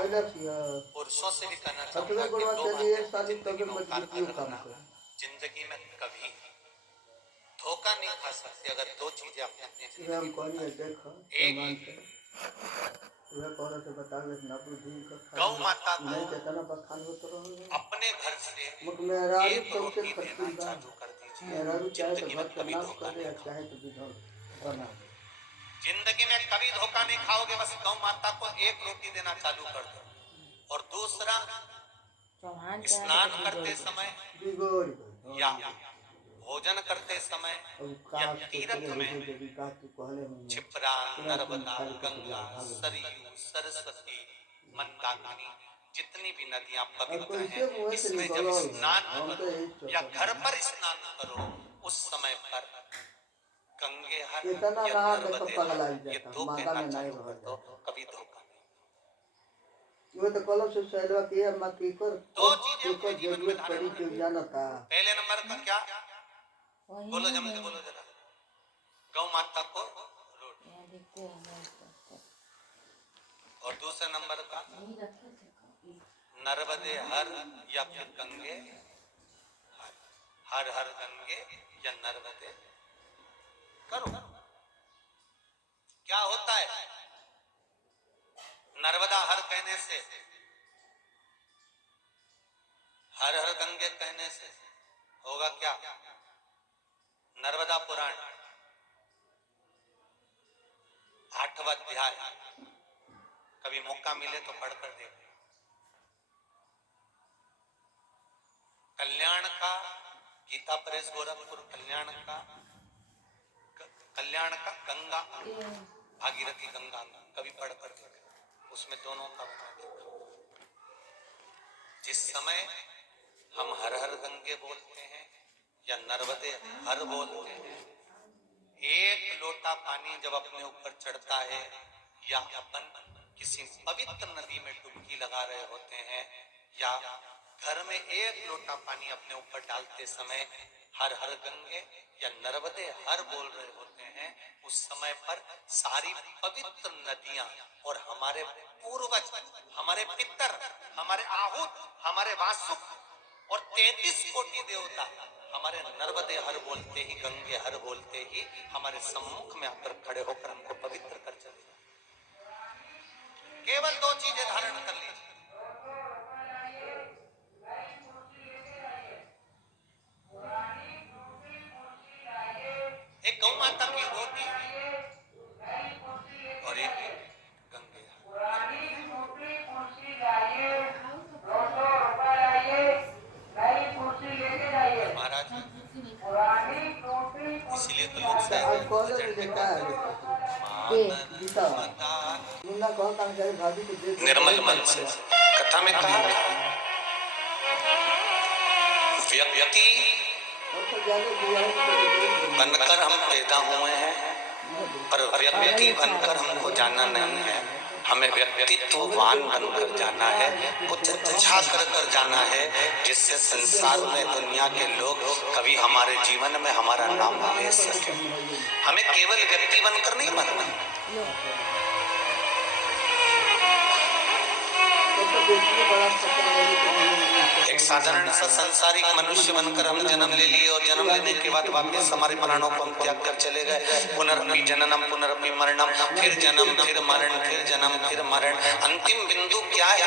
पुरुषों से भी कहना चाहूंगा कि दो बातें जिंदगी में उतार रखना, जिंदगी में कभी धोखा नहीं खा सकते अगर दो चीजें आपने अपनी जिंदगी में, एक गौ माता को अपने घर से एक रोटी देना चालू कर दीजिए, जिंदगी में कभी धोखा नहीं खाओगे। जिंदगी में कभी धोखा नहीं खाओगे, बस गौ माता को एक रोटी देना चालू कर दो। और दूसरा, स्नान करते समय या भोजन करते समय या तीर्थ में क्षिप्रा, नर्मदा, गंगा, सरयू, सरस्वती, मंदाकिनी, जितनी भी नदियां पवित्र हैं, इसमें जब स्नान करो या घर पर स्नान करो, उस समय पर गंगे हर या नर्मदे हर, ये दो कहना चालू कर दो, कभी धोखा नहीं। वो तो कॉलेज से साइडवा की है मत की कर दो चीजें अपने जीवन में धारण करो। पहले नंबर का क्या, बोलो जम से बोलो जरा, गौ माता को रोटी। और दूसरे नंबर का नर्मदे हर या फिर गंगे हर, हर हर गंगे या नर्मदे करो। क्या होता है नर्मदा हर कहने से, हर हर गंगे कहने से होगा क्या? नर्मदा पुराण 8वां अध्याय, कभी मौका मिले तो पढ़कर देखो। कल्याण का, गीता प्रेस गोरखपुर कल्याण का गंगा भागीरथी गंगा कभी पढ़कर देखो, उसमें दोनों का बना देखो। जिस समय हम हर हर गंगे बोलते हैं या नर्मदे हर बोलते हैं, एक लोटा पानी जब अपने ऊपर चढ़ता है या अपन किसी पवित्र नदी में डुबकी लगा रहे होते हैं या घर में एक लोटा पानी अपने ऊपर डालते समय हर हर गंगे या नर्मदे हर बोल रहे होते हैं, उस समय पर सारी पवित्र नदियां और हमारे पूर्वज, हमारे पितर, हमारे आहूत, हमारे वासुक और 33 कोटि देवता हमारे नर्मदे हर बोलते ही, गंगे हर बोलते ही हमारे सम्मुख में आकर खड़े होकर हमको पवित्र कर चले। केवल दो चीजें धारण कर लीजिए, एक गौ माता की रोटी और एक गंगे महाराज। इसीलिए तो लोग निर्मल मन से कथा में कहा, व्यक्ति बनकर हम पैदा हुए हैं, पर व्यक्ति बनकर हमको जाना नहीं है। हमें व्यक्तित्ववान बनकर जाना है, कुछ अच्छा कर जाना है, जिससे संसार में दुनिया के लोग कभी हमारे जीवन में हमारा नाम ले सके। हमें केवल व्यक्ति बनकर नहीं बनना। एक साधारण सा सांसारिक मनुष्य बनकर हम जन्म ले लिए और जन्म लेने के बाद वापस हमारे प्राणों को हम त्याग कर चले गए। पुनरपि जननम पुनरपि मरणम, फिर जन्म फिर मरण, फिर जन्म फिर मरण। अंतिम बिंदु क्या है?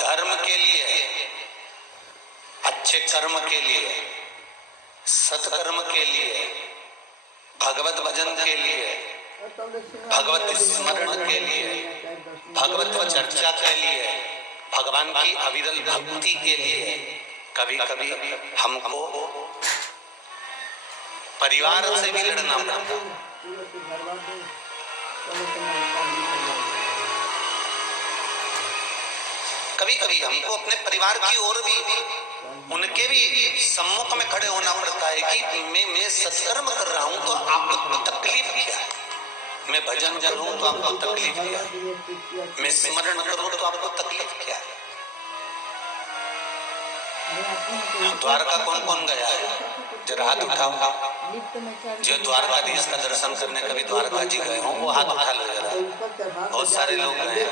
धर्म के लिए, अच्छे कर्म के लिए, सत्कर्म के लिए, भगवत भजन के लिए, भगवत स्मरण के लिए, भगवत चर्चा के लिए, भगवान की अविरल भक्ति के लिए कभी कभी हमको परिवार से भी लड़ना पड़ता। कभी कभी हमको अपने परिवार की ओर भी, उनके भी सम्मुख में खड़े होना पड़ता है कि मैं सत्कर्म कर रहा हूं तो आपको तकलीफ क्या है, मैं भजन करूं तो आपको तकलीफ क्या है, मैं स्मरण करूं तो आपको तकलीफ क्या है। द्वारका कौन कौन गया है? जरा हाथ उठाओ। जो द्वारकाधीश का दर्शन करने कभी द्वारका जी गए हो वो हाथ उठा लो जरा। बहुत सारे लोग गए हैं।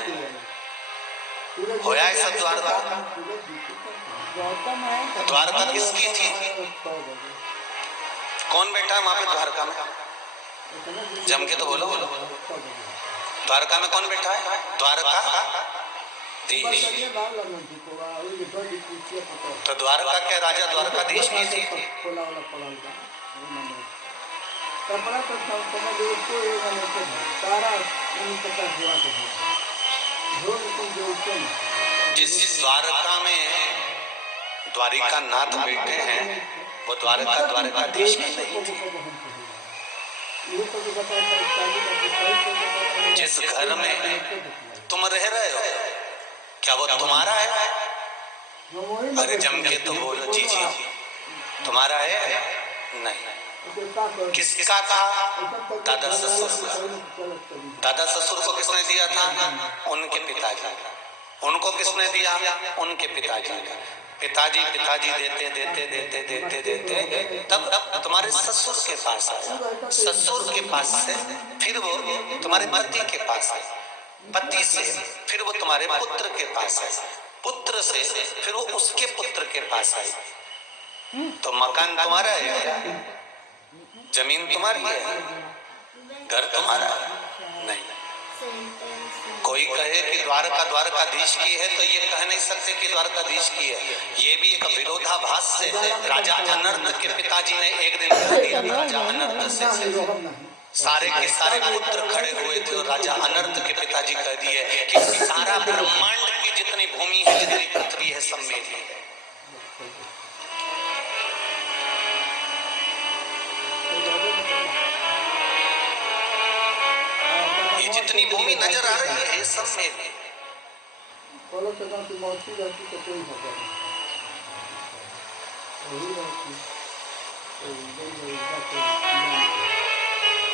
होया है सब द्वारका? द्वारका किसकी थी? कौन बैठा है वहां पे द्वारका में? जम के तो बोलो। द्वारका में कौन बैठा है? द्वारका धीश। तो द्वारका के राजा द्वारकाधीश की थी। जिस द्वारका में द्वारिका नाथ बैठे हैं वो द्वारका द्वारकाधीश की नहीं थी। जिस घर में तुम रह रहे हो क्या वो तुम्हारा है? अरे जम के तो बोलो जी जी तुम्हारा है? नहीं। किसका था? दादा ससुर का। दादा ससुर को किसने दिया था? उनके पिताजी। उनको किसने दिया? उनके पिताजी। पिताजी देते देते देते देते देते तब तुम्हारे ससुर के पास आया। ससुर के पास से फिर वो तुम्हारे पति के पास आया। पति से फिर वो तुम्हारे पुत्र के पास आए। पुत्र से फिर वो उसके पुत्र के पास आए। तो मकान तुम्हारा है, जमीन तुम्हारी है, घर तुम्हारा है? नहीं। कोई कहे कि द्वारका द्वारकाधीश की है तो ये कह नहीं सकते कि द्वारकाधीश की है। ये भी एक विरोधाभास से राजा अनर्थ के पिताजी ने एक दिन कह दिया। राजा अनर्थ से सारे के सारे पुत्र खड़े हुए थे और राजा अनर्थ के पिताजी कह दिए कि सारा ब्रह्मांड की जितनी भूमि है, जितनी पृथ्वी है, सब मेरी है। ये जितनी भूमि नजर आ रही है ये सब मेरी है।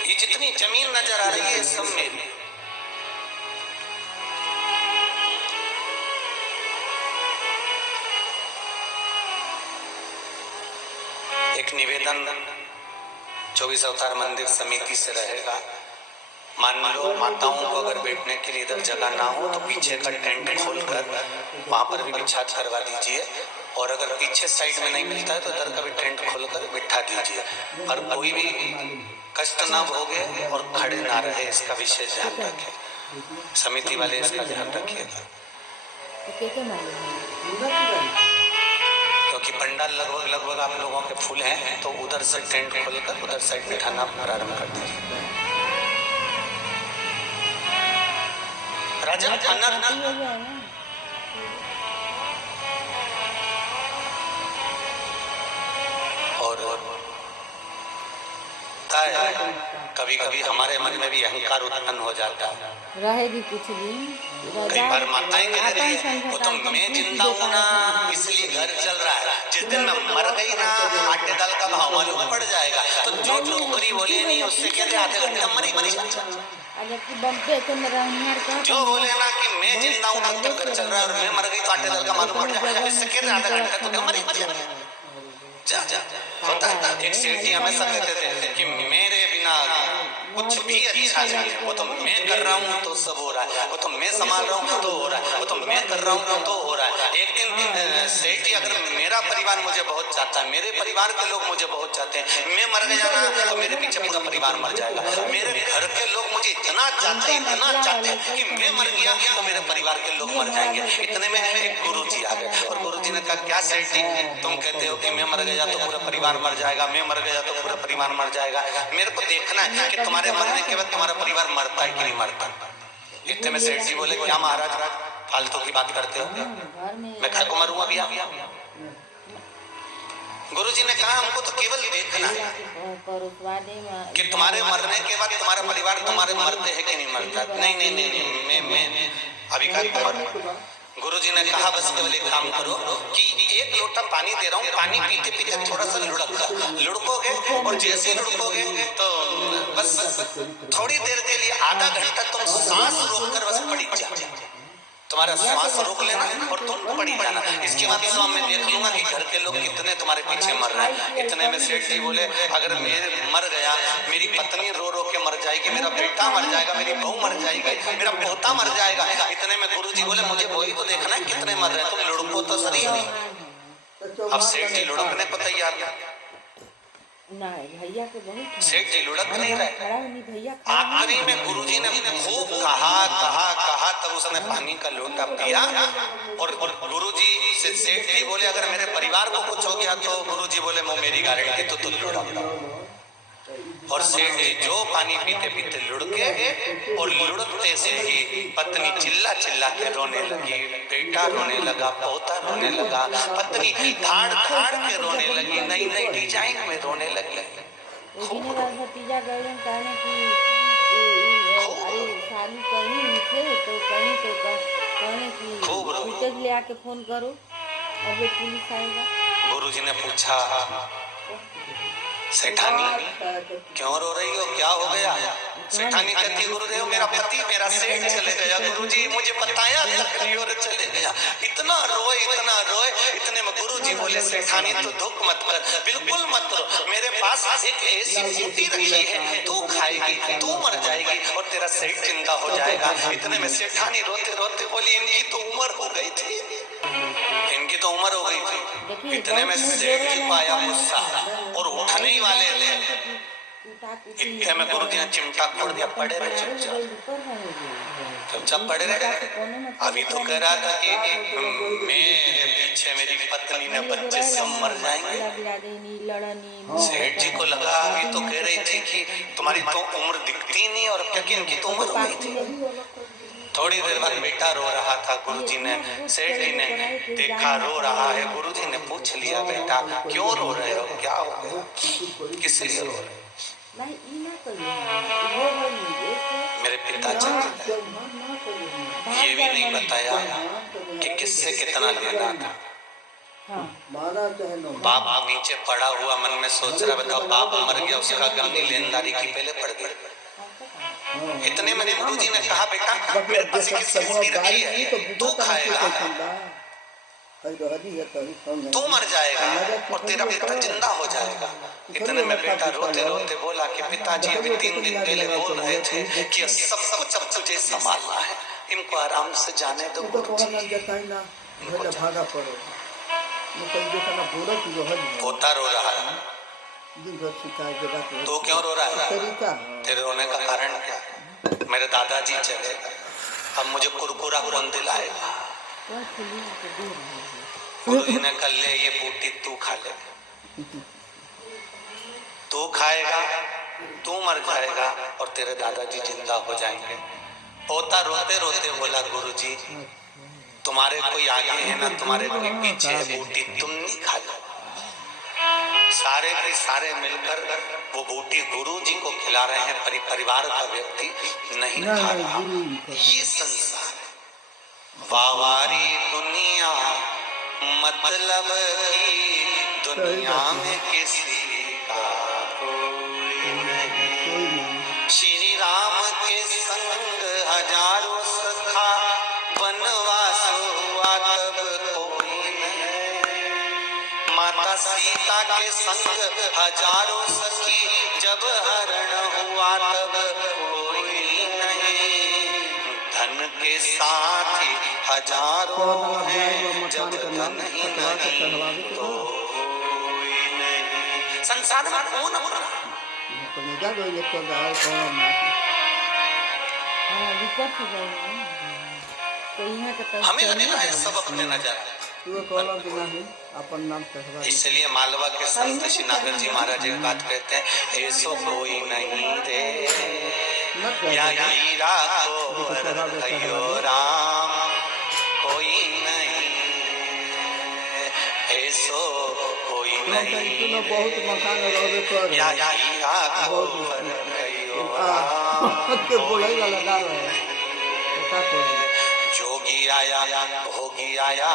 ये जितनी जमीन नजर आ रही है सब मेरी। एक निवेदन 24 अवतार मंदिर समिति से रहेगा। मान लो माताओं को अगर बैठने के लिए इधर जगह ना हो तो पीछे का टेंट खोलकर वहां पर भी बिछा करवा दीजिए। और अगर पीछे साइड में नहीं मिलता है तो इधर का भी टेंट खोलकर बिठा दीजिए। और कोई भी कष्ट ना भोगे और खड़े ना रहे, इसका विशेष ध्यान रखें। समिति वाले इसका ध्यान रखिएगा। क्योंकि पंडाल लगभग आप लोगों के फुल हैं तो उधर से टेंट खोलकर उधर साइड बिठाना प्रारंभ कर दीजिए। राजा अनर्थ कभी कभी हमारे मन में भी अहंकार उत्पन्न हो जाता है। रहेगी कुछ दिन। कई बार माताएं कहती है वो तो मैं जिंदा हूँ ना इसलिए घर चल रहा है। जिस दिन मैं मर गई ना आटे दाल का भाव मालूम पड़ जाएगा। तो जो टोकरी बोले नहीं उससे कहते आधे घंटे मरी मरी। जो बोले ना कि मैं जिंदा हूँ तब तक घर चल रहा है और मैं मर गई तो आटे दाल का मालूम पड़ जाएगा। इससे कहते आधा घंटा तो मरी मरी जा होता है। एक सेठ जी हमेशा कहते थे कि मेरे बिना कुछ भी अच्छा नहीं है। वो तो मैं कर रहा हूँ तो सब हो रहा है। वो तो मैं संभाल रहा हूँ तो हो रहा है। वो तो मैं कर रहा हूँ तो हो रहा है। एक दिन सेठ जी अगर मेरा परिवार मुझे बहुत चाहता है, मेरे परिवार के लोग मुझे बहुत चाहते हैं, मैं मर गया ना तो मेरे पीछे पूरा परिवार मर जाएगा। मेरे घर के लोग मुझे इतना चाहते हैं कि मैं मर गया तो मेरे परिवार के लोग मर जाएंगे। इतने में एक गुरु जी आ गए और गुरु जी ने कहा क्या सेठ जी तुम कहते हो कि मैं मर गया तो पूरा परिवार मर जाएगा, मैं मर गया तो पूरा परिवार मर जाएगा। मेरे को देखना है कि तुम्हारे मरने के बाद तुम्हारा परिवार मरता है कि नहीं मरता। इतने में सेठ जी बोले क्या महाराज फालतू की बात करते हो, मैं घर को मरूंगा भैया। गुरु जी ने कहा हमको तो केवल देखना है कि तुम्हारे मरने के बाद तुम्हारा परिवार तुम्हारे मरते है कि नहीं मरता। नहीं मैं अभी का गुरु जी ने कहा बस केवल एक काम करो कि एक लोटा पानी दे रहा हूँ, पानी पीते पीते थोड़ा सा लुढ़कोगे और जैसे लुढ़कोगे तो बस थोड़ी देर के लिए आधा घंटा तुम सांस रोककर बस पड़ी जाओ। तुम्हारा श्वास रोक लेना और तुम पड़ी जाना। इसके बाद तो मैं देख लूंगा कि घर के लोग कितने तुम्हारे पीछे मर रहे हैं। इतने में सेठ जी बोले अगर मेरे मर गया, मेरी पत्नी रो रो के मर जाएगी, मेरा बेटा मर जाएगा, मेरी बहू मर जाएगी, मेरा पोता मर जाएगा। इतने में गुरु जी बोले मुझे वही तो देखना है कितने मर रहे हैं, तुम लुढ़को तो सही नहीं। अब सेठ जी लुढ़कने को तैयार नहीं, भैया के बहुत सेठ जी लुढ़क नहीं रहे। खड़ा नहीं भैया, आखिरी में गुरुजी ने खूब कहा तब उसने पानी का लोटा पिया और गुरुजी से सेठ जी बोले अगर मेरे परिवार को कुछ हो गया तो गुरुजी बोले वो मेरी गारंटी तो तुम लुढ़क। और सेठ जी जो पानी पीते पीते लुढ़के और लुढ़कते से ही पत्नी चिल्ला चिल्ला के रोने लगी, बेटा रोने लगा, पोता रोने लगा, पत्नी धाड़ धाड़ के रोने लगी, नई नई डिजाइन में रोने लगी। भतीजा गए कहने की अरे शादी कहीं से तो कहीं तो कहने की फुटेज ले आके फोन करो अबे पुलिस आएगा। गुरुजी ने पूछा सेठानी क्यों रो रही हो, क्या हो गया? सेठानी कहती गुरुदेव मेरा पति मेरा सेठ चले गया, गुरुजी मुझे बताया तक नहीं और चले गया। इतना रोए। इतने में गुरुजी बोले सेठानी तो दुख मत कर, बिल्कुल मत रो, मेरे पास एक ऐसी बूटी रखी है, तू खाएगी, तू मर जाएगी और तेरा सेठ जिंदा हो जाएगा। इतने में सेठानी रोते रोते बोली इनकी तो उम्र हो गई थी, इनकी तो उम्र हो गई थी। इतने में सेठ जी को आया गुस्सा और उठने ही वाले थे। इतने में गुरुजी ने चिमटा खोल दिया, पड़े रहे चुपचाप पड़े रहे। अभी तो कह रहा था कि मेरे पीछे मेरी पत्नी ने बच्चे सब मर जाएंगे। सेठ जी को लगा अभी तो कह रही थी कि तुम्हारी तो उम्र दिखती नहीं और क्या कि इनकी तो उम्र हो गई थी। थोड़ी देर बाद बेटा रो रहा था, गुरुजी ने सेठ जी ने देखा रो रहा है, गुरुजी ने पूछ लिया बेटा क्यों रो रहे हो, क्या हो गया, किस लिए रो रहे हो? मेरे पिताजी ये भी नहीं बताया कि किससे कितना लेना था। बाप नीचे पड़ा हुआ मन में सोच रहा, बताओ बाप मर गया उसका गम लेनदारी की पहले पड़ गई। इतने में गुरुजी ने कहा बेटा मेरे पास एक बूटी रखी है, तू खाएगा, तू मर जाएगा और तेरा पिता जिंदा हो जाएगा। इतने में बेटा रोते रोते बोला कि पिताजी अभी 3 दिन पहले बोल रहे थे कि सब कुछ अब तुझे संभालना है, इनको आराम से जाने दो गुरुजी। पोता रो रहा है, तो क्यों रो रहा है? तेरे रोने का कारण क्या? मेरे दादाजी चले गए, अब मुझे कुरकुरा कौन दिलाएगा? गुरुजी ने कहा ले ये बूटी तू खा ले, तू खाएगा, तू मर जाएगा और तेरे दादाजी जिंदा हो जाएंगे। पोता रोते रोते बोला गुरुजी तुम्हारे कोई आगे है ना तुम्हारे कोई पीछे है, बूटी तुम नहीं खा लो। सारे के सारे मिलकर वो बूटी गुरुजी को खिला रहे हैं, परिवार का व्यक्ति नहीं खा रहा। ये संसार वावारी दुनिया मतलब की दुनिया में किसी का कोई नहीं। श्री राम के संग हजारों सखा वनवास हुआ तब कोई नहीं। माता सीता के संग हजारों सखी जब हरण हुआ तब कोई नहीं। धन के साथ ही हजारों हैं जब धन ही नहीं तो कोई नहीं। संसार में कौन अपना हमें लगता है सब अपने नजर है। इसलिए मालवा के संत श्री नागर जी महाराज एक बात कहते हैं ऐसो कोई नहीं रे या हीरा को भयो राम कोई नहीं, ऐसो कोई नहीं या हीरा को भयो राम। जोगी आया भोगी आया